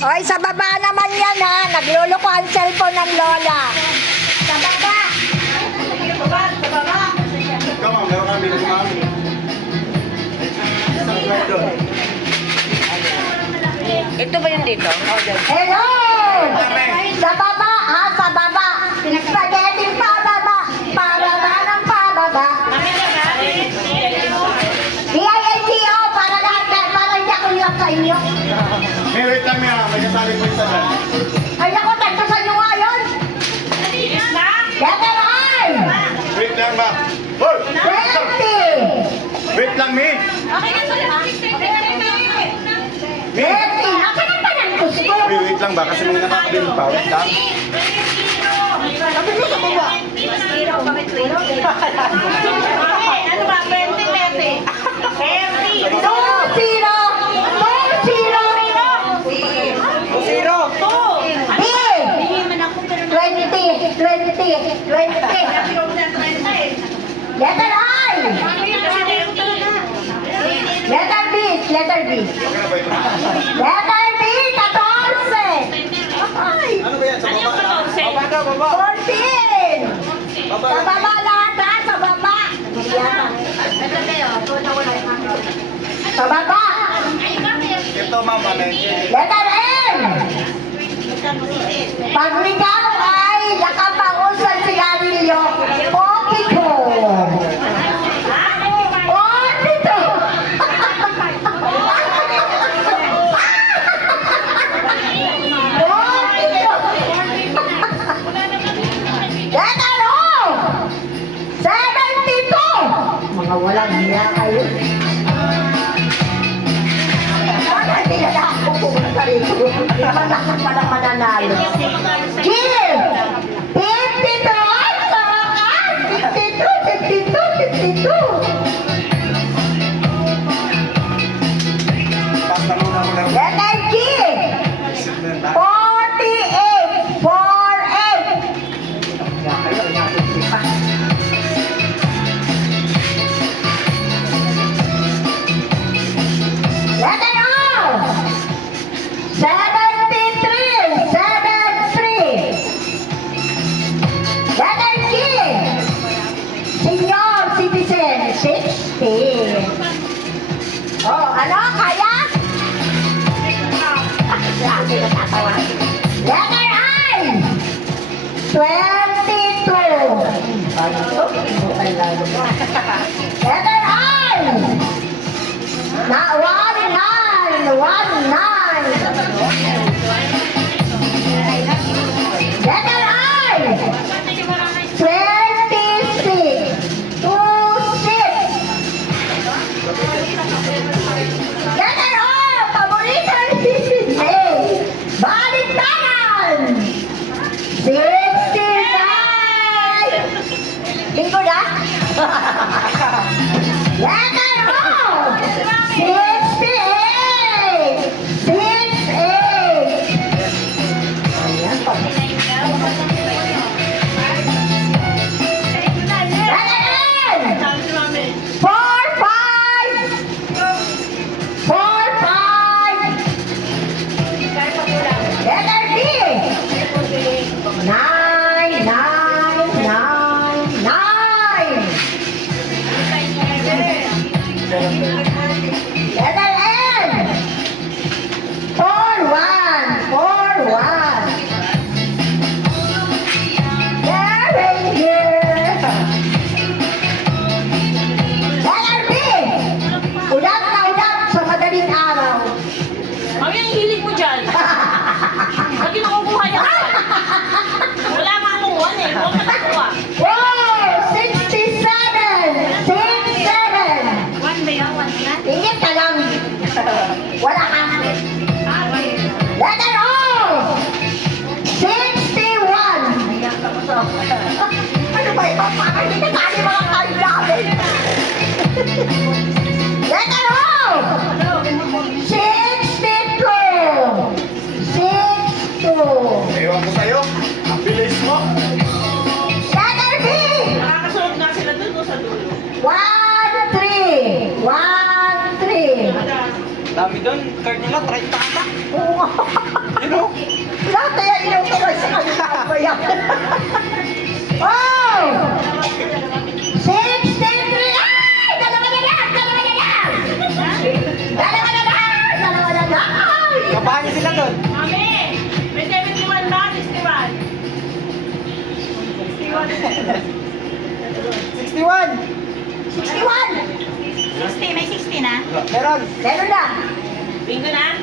Oy, sa baba naman yan ha. Nagluloko ang cellphone ng lola. Sa baba. Sa baba. Ikaw ma'am, meron kami ng mami. Isang guard doon. Ito ba yung dito? Hello! Sa baba ha, sa baba. Spaghetti pababa. Pababa ng pababa. D-I-N-G-O para lahat para hindi ako iyak sa inyo. May wait lang niya, may kasali po isa dyan. Ay ako, tagto sa inyo nga yun. Letter I. Wait lang ba? Hoy! 20. Wait lang, Mi! Mi! 20. Akin ang tanang gusto. Mi, wait lang ba? Kasi may nakakabili pa. Wait lang. Sabi mo sa baba. Ano ba? 20. 2-0. 2-0. B. 20. Letter I. Letter B. Letter B. Okay na ba ito? Letter B. 14. Ay. Ano ba yan? Sa baba? 14. Sa baba lahat ha. Sa baba. Sa baba. Ito ma'am, ano yun? Letter N. Pag ikaw ay nakapaon sa sigarilyo, Pokito. Pokito. Pokito. Letter O. 72. Mga walang hiya kayo. Hindi na ako pumunta rito. Malakas pa lang mananalo. Jill! 52! Saka! 52! Pass na muna ako lang. Letter G! 48! 48! Letter O! 73! 73! Letter G! Senior citizen, 60. Oh, ano? Kaya? Lagi natatawa. Letter I! 22. Ano to? Letter I! Na 19! 19! Letter I! 26! 26! Letter O! Paborito ng Disney! Baliktaran! 69! Linggo na? Letter O! 68! 68! Ayan pa. Letter N! 45! 45! Letter D! 9, 9, 9, 9! Letter N! 41, 41! Very good! Letter B! Ulat na ulat sa madaling araw. Mami, ang hilig mo dyan. Ba't yung nakukuha yan? Wala nga akong one eh. Huwag ka nakuha. Wow! 67! 67! One ba yun? One na? Tingin ka lang. Wala ka. Letter O! 61! Ano ba ito? Parang hindi na kali mga kali namin. Letter O! 62! 62! Ewan ko sa'yo. Ang bilis mo. Letter B! Nakakasunod nga sila dun o sa dulo. 1, 3! 1, 3! Dami doon, card nila, 30 ata. Oo. 61. 61! 60, may 60 na. Meron. Meron na. Bingo na?